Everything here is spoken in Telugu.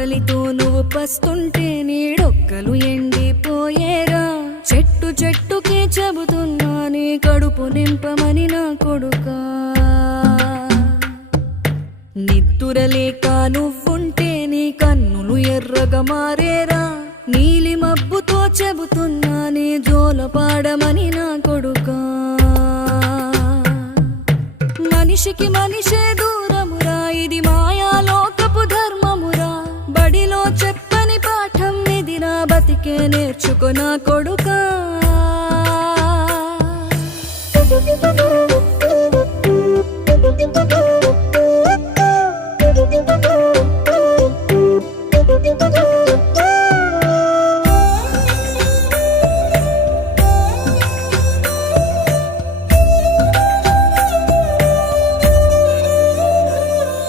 ఆకలితో నువ్వు పస్తుంటే నీడొక్కలు ఎండిపోయేరా. చెట్టు చెట్టుకే చెబుతున్నా నీ కడుపు నింపమని నా కొడుకా. నిద్దురలేక నువ్వుంటే నీ కన్నులు ఎర్రగా మారేరా. నీలి మబ్బుతో చెబుతున్నా నీ జోలపాడమని నా కొడుకా. మనిషికి మనిషే దూరమురా, ఇది మాయాలోకపు ధర్మమురా. బడిలో చెప్పని పాఠం ఇదిరా, బతికే నేర్చుకో నా కొడుకా.